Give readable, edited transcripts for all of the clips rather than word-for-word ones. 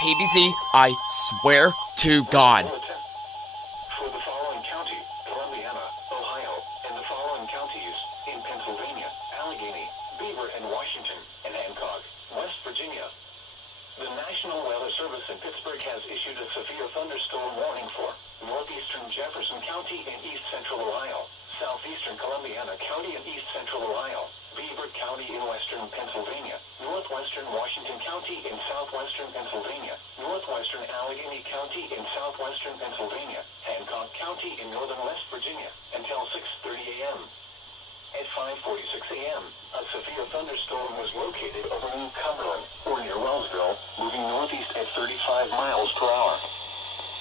Pbz, I swear to God. For the following county, Columbiana, Ohio, and the following counties in Pennsylvania, Allegheny, Beaver, and Washington, and Hancock, West Virginia. The National Weather Service in Pittsburgh has issued a severe thunderstorm warning for northeastern Jefferson County and east central Ohio, southeastern Columbiana County and east central Ohio, Beaver County in western Pennsylvania, northwestern Washington County in southwestern Pennsylvania, northwestern Allegheny County in southwestern Pennsylvania, Hancock County in northern West Virginia, until 6:30 a.m. At 5:46 a.m., a severe thunderstorm was located over New Cumberland, or near Wellsville, moving northeast at 35 miles per hour.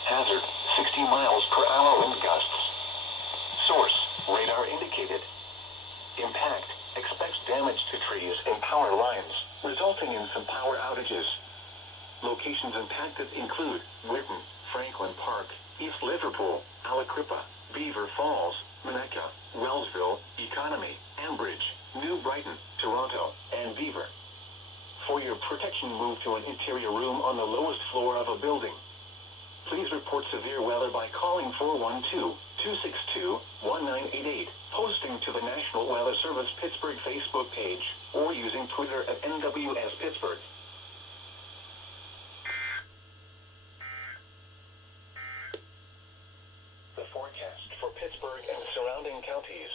Hazard, 60 miles per hour wind gusts. Source, radar indicated. Impact, expects damage to trees and power lines, resulting in some power outages. Locations impacted include Whitten, Franklin Park, East Liverpool, Alacrippa, Beaver Falls, Minnetka, Wellsville, Economy, Ambridge, New Brighton, Toronto, and Beaver. For your protection, move to an interior room on the lowest floor of a building. Please report severe weather by calling 412-262-1988, posting to the National Weather Service Pittsburgh Facebook page, or using Twitter at NWS Pittsburgh. The forecast for Pittsburgh and surrounding counties.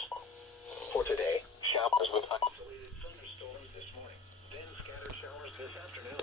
For today, showers with isolated thunderstorms this morning, then scattered showers this afternoon.